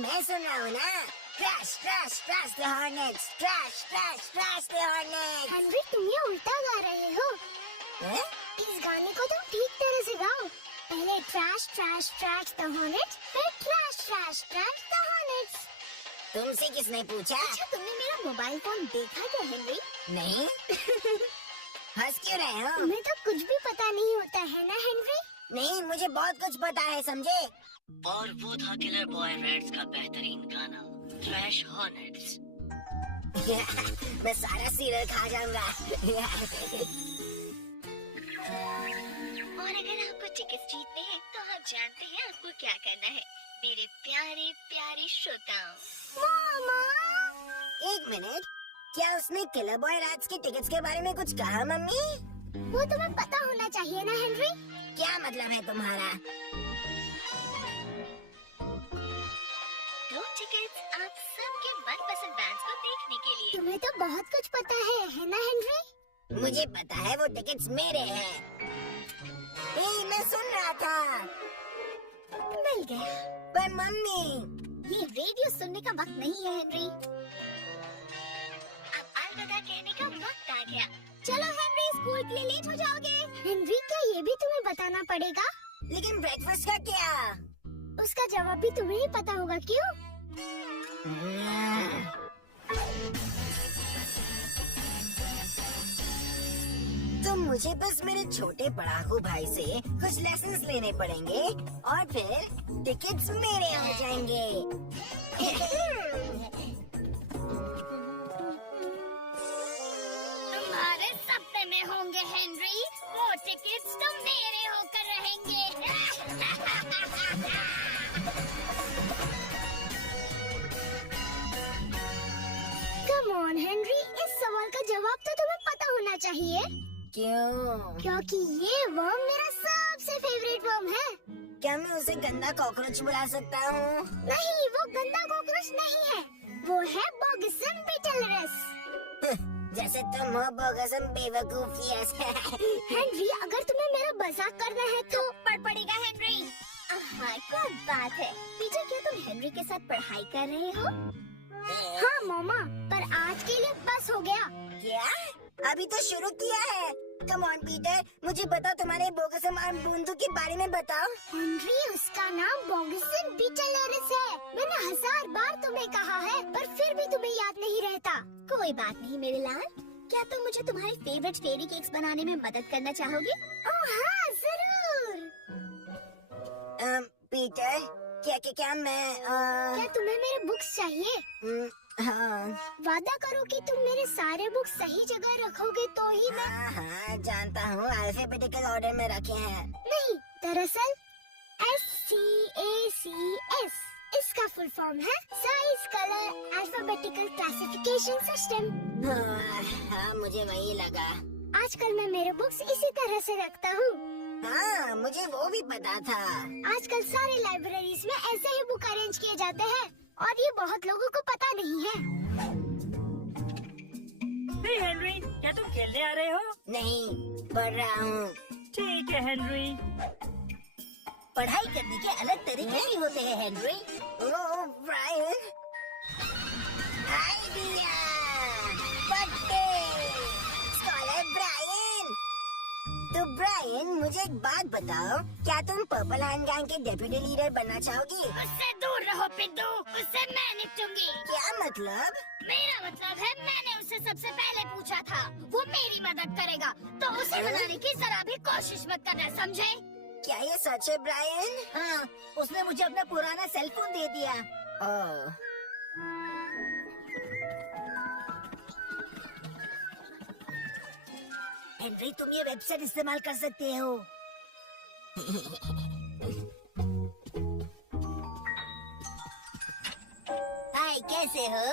मैं सुन रहा हूँ ना। Crash crash crash the hornets, crash crash crash the hornets. Henry, तुम ये उल्टा गा रहे हो। इस गाने को तुम ठीक तरह से गाओ। पहले trash trash trash the hornets, फिर trash trash trash the hornets. तुमसे किसने पूछा? अच्छा, तुमने मेरा मोबाइल फोन देखा क्या हेनरी? नहीं। हंस क्यों रहे हो? तुम्हें तो कुछ भी पता नहीं होता है ना हेनरी? नहीं, मुझे बहुत कुछ पता है, समझे? और वो था किलर बॉय रेड्स का बेहतरीन गाना ट्रैश हॉर्नेट्स। मैं सारा सीरियल खा जाऊंगा। और अगर आपको टिकट जीतने हैं तो आप जानते हैं आपको क्या करना है मेरे प्यारे प्यारे श्रोताओं। मामा, एक मिनट, क्या उसने किलर बॉय रैट्स की टिकट्स के बारे में कुछ कहा मम्मी? वो तुम्हें पता होना चाहिए ना हेनरी? क्या मतलब है तुम्हारा? दो टिकट्स आप सबके मनपसंद बैंड्स को देखने के लिए। तुम्हें तो बहुत कुछ पता है ना हेनरी? मुझे पता है वो टिकट्स मेरे हैं। मैं सुन रहा था। मिल गया। पर मम्मी, ये रेडियो सुनने का वक्त नहीं है हेनरी। अब अलविदा कहने का वक्त आ गया। चलो हेनरी, स्कूल के लिए लेट हो जाओगे। हेनरी, क्या ये भी तुम्हें बताना पड़ेगा? लेकिन ब्रेकफास्ट का क्या? उसका जवाब भी तुम्हें ही पता होगा, क्यों? तो मुझे बस मेरे छोटे पढ़ाकू भाई से कुछ लेसन्स लेने पड़ेंगे और फिर टिकट्स मेरे हो जाएंगे। तुम्हारे सपने में होंगे हेनरी, वो टिकट्स तो मेरे होकर रहेंगे। कम ऑन हेनरी, इस सवाल का जवाब तो तुम्हें पता होना चाहिए। क्यों? क्योंकि ये वर्म मेरा सबसे फेवरेट वर्म है। क्या मैं उसे गंदा कॉकरोच बुला सकता हूँ? नहीं, वो गंदा कॉकरोच नहीं है, वो है बॉगसन बीटलरस। जैसे तुम हो बोगसम बेवकूफ। हेनरी, अगर तुम्हें मेरा मजाक करना है तो पढ़ पड़ेगा हेनरी। हाँ, कोई बात है। पीछे, क्या तुम हेनरी के साथ पढ़ाई कर रहे हो? हाँ मामा, पर आज के लिए बस हो गया। क्या? अभी तो शुरू किया है। कम ऑन पीटर, मुझे बताओ, तुम्हारे बोगसम आर्म बूंदू के बारे में बताओ। हेनरी, उसका नाम बॉगसन बीटलरस है। मैंने 1000 बार तुम्हें कहा है, पर फिर भी तुम्हें याद नहीं रहता। कोई बात नहीं मेरे लाल। क्या तुम मुझे तुम्हारे फेवरेट फेरी केक्स बनाने में मदद करना चाहोगे? ओह हाँ, जरूर। पीटर, क्या मैं क्या तुम्हें मेरे बुक्स चाहिए? हाँ वादा करो कि तुम मेरे सारे बुक्स सही जगह रखोगे तो ही मैं। हाँ, जानता हूँ, अल्फाबेटिकल ऑर्डर में रखे हैं। नहीं, दरअसल SCACS इसका फुल फॉर्म है size colour alphabetical classification system. हाँ, मुझे वही लगा। आजकल मैं मेरे बुक्स इसी तरह से रखता हूँ। हाँ, मुझे वो भी पता था। आजकल सारे लाइब्रेरीज में ऐसे ही बुक अरेंज किए जाते हैं और ये बहुत लोगों को पता नहीं है। हे हेनरी, क्या तुम खेलने आ रहे हो? नहीं, पढ़ रहा हूँ। ठीक है हेनरी। पढ़ाई करने के अलग तरीके भी होते हैं हेनरी। ओह ब्रायन, आइडिया, पट्टे, स्कॉलर ब्रायन। तो ब्रायन, मुझे एक बात बताओ, क्या तुम पर्पल हैंड गैंग के डेप्यूटी लीडर बनना चाहोगी? उससे दूर रहो पिद्दू, उससे मैं निपटूंगी। क्या मतलब? मेरा मतलब है मैंने उससे सबसे पहले पूछा था, वो मेरी मदद करेगा, तो उसे बनाने की जरा भी कोशिश मत करना, समझे? क्या ये सच है ब्रायन? हाँ, उसने मुझे अपना पुराना सेल फोन दे दिया। ओह, हेनरी, तुम ये वेबसाइट इस्तेमाल कर सकते हो। हाय, कैसे हो?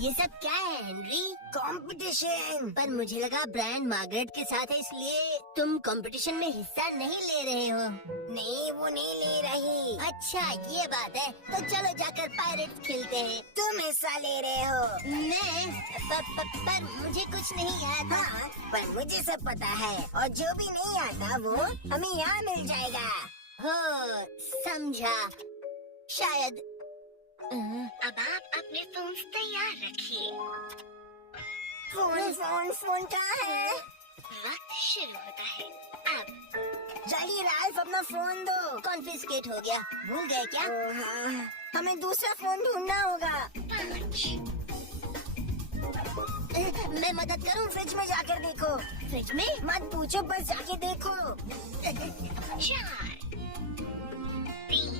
ये सब क्या है हेनरी? कंपटीशन। पर मुझे लगा ब्रायन मार्गरेट के साथ है, इसलिए तुम कंपटीशन में हिस्सा नहीं ले रहे हो? नहीं, वो नहीं ले रही। अच्छा ये बात है, तो चलो जाकर पायरेट्स खेलते हैं। तुम हिस्सा ले रहे हो। मैं पर मुझे कुछ नहीं आता। हाँ, पर मुझे सब पता है और जो भी नहीं आता वो हमें यहाँ मिल जाएगा। हो समझा। शायद अब आप अपने फोन तैयार रखिए। फोन फोन फोन कहाँ है? वक्त शुरू होता है अब। जल्दी राल्फ अपना फोन दो। कॉन्फिस्केट हो गया, भूल गए क्या? ओह, हाँ, हमें दूसरा फोन ढूंढना होगा। 5 मैं मदद करूं? फ्रिज में जाकर देखो। फ्रिज में? मत पूछो, बस जाके देखो। 4 3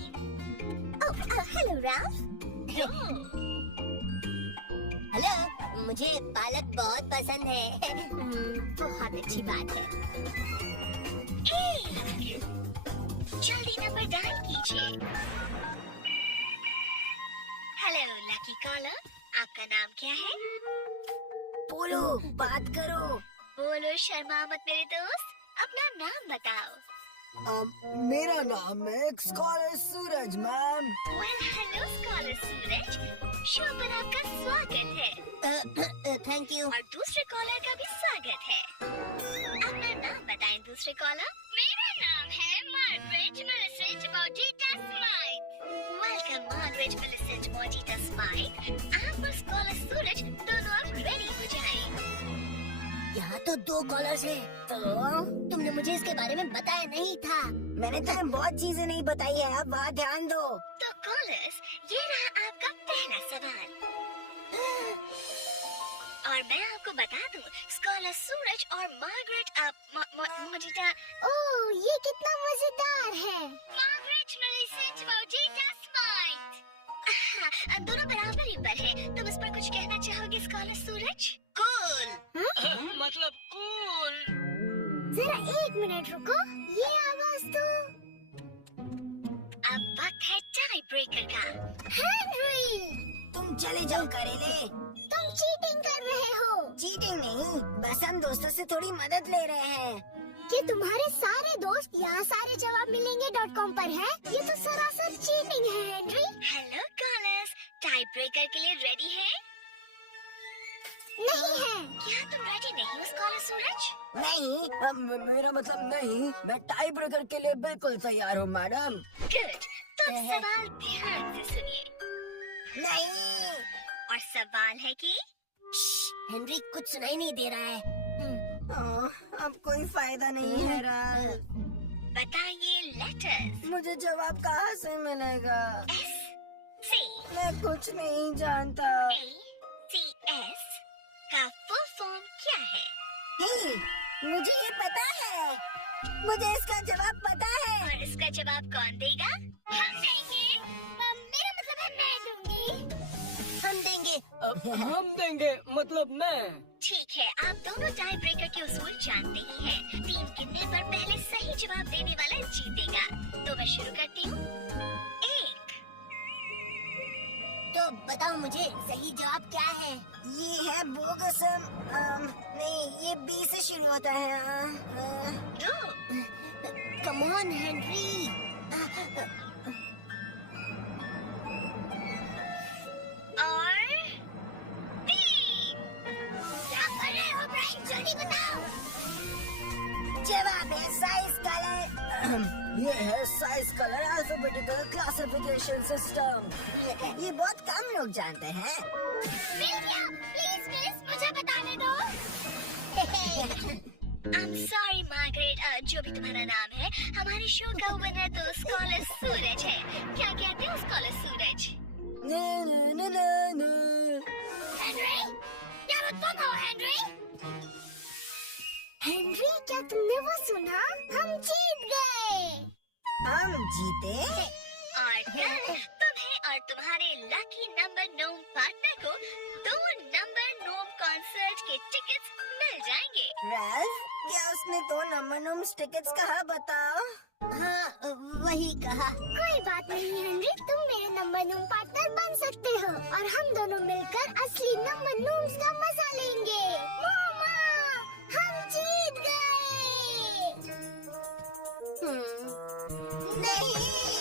हेलो राल्फ। 2 हेलो, मुझे पालक बहुत पसंद है। बहुत अच्छी बात है। 1। जल्दी नंबर डायल कीजिए। हेलो लकी कॉलर, आपका नाम क्या है? बोलो, बात करो। बोलो, शर्मा मत मेरे दोस्त, अपना नाम बताओ। मेरा नाम है स्कॉलर सूरज मैम। वेल हेलो स्कॉलर सूरज, शो पर आपका स्वागत है। Thank you. और दूसरे कॉलर का भी स्वागत है। अपना नाम बताएं दूसरे कॉलर। मेरा नाम है Margaret Millicent Mojita Smythe. Welcome Margaret Millicent Mojita Smythe. आप और स्कॉलर सूरज दोनों अब रेडी हो जाएं। यहाँ तो 2 कॉलर्स हैं। तो तुमने मुझे इसके बारे में बताया नहीं था। मैंने तुम्हें बहुत चीजें नहीं बताई है, अब वहाँ ध्यान दो। तो कॉलर्स, ये रहा आपका पहला सवाल। और मैं आपको बता दूं, स्कॉलर सूरज और मार्गरेट मॉजिटा। ओह, ये कितना मजेदार है। Margaret Millicent Mojita Smythe. दोनों बराबर ही पर हैं। तुम इस पर कुछ कहना चाहोगे स्कॉलर सूरज? कूल। मतलब कूल। जरा 1 मिनट रुको, ये आवाज तो अब वक्त है टाई ब्रेकर का। हेनरी, तुम चले जाओ करेले। तुम चीटिंग कर रहे हो। चीटिंग नहीं, बस हम दोस्तों से थोड़ी मदद ले रहे हैं। कि तुम्हारे सारे दोस्त यहाँ सारे जवाब मिलेंगे.com पर है? ये तो सरासर चीटिंग है Henry. Hello callers, tie breaker के लिए रेडी है? नहीं है। क्या तुम रेडी नहीं हो स्कॉलर सूरज? नहीं, मेरा मतलब नहीं, मैं टाई ब्रेकर के लिए बिल्कुल तैयार हूँ मैडम। गुड, तो सवाल ध्यान से सुनिए। नहीं। और सवाल है कि हेनरी, कुछ सुनाई नहीं दे रहा है। अब कोई फायदा नहीं है राल्फ। बताइए लेटर्स। मुझे जवाब कहाँ से मिलेगा? S C मैं कुछ नहीं जानता। A C S का फुल फॉर्म क्या है? हे, मुझे ये पता है, मुझे इसका जवाब पता है। और इसका जवाब कौन देगा? हम देंगे। मेरा मतलब है मैं दूंगी। हम देंगे। हम देंगे, मतलब मैं। ठीक है, आप दोनों टाई ब्रेकर के उसूल जानते ही हैं। 3 गिनने पर पहले सही जवाब देने वाला जीतेगा। तो मैं शुरू करती हूँ। 1। तो बताओ मुझे, सही जवाब क्या है? ये है बोगसम। नहीं, ये बी से शुरू होता है। 2। Come on Henry. और 3। क्या कर रहे हो ब्राइन, जल्दी बताओ। जवाब है साइज कलर। ये है size colour alphabetical classification system. ये बहुत कम लोग जानते हैं। मिल गया, प्लीज मिस, मुझे बताने दो। I'm sorry मार्गरेट, जो भी तुम्हारा नाम है, हमारे शो का विनर तो स्कॉलर सूरज है। क्या कहते हो स्कॉलर सूरज? हेनरी, क्या वो तुम हो हेनरी? हेनरी, क्या तुमने वो सुना? हम जीत गए। हम जीते? और कल तुम्हें और तुम्हारे लकी नंबर नोम पार्टनर को 2 नंबर नोम कॉन्सर्ट के टिकट्स मिल जाएंगे। राल्फ, क्या उसने तो नंबर नोम टिकट्स कहा, बताओ? हाँ, वही कहा। कोई बात नहीं हेनरी, तुम मेरे नंबर नूम पार्टनर बन सकते हो और हम दोनों मिलकर असली नंबर नूम्स का मजा लेंगे। मामा, हम जीत गए। नहीं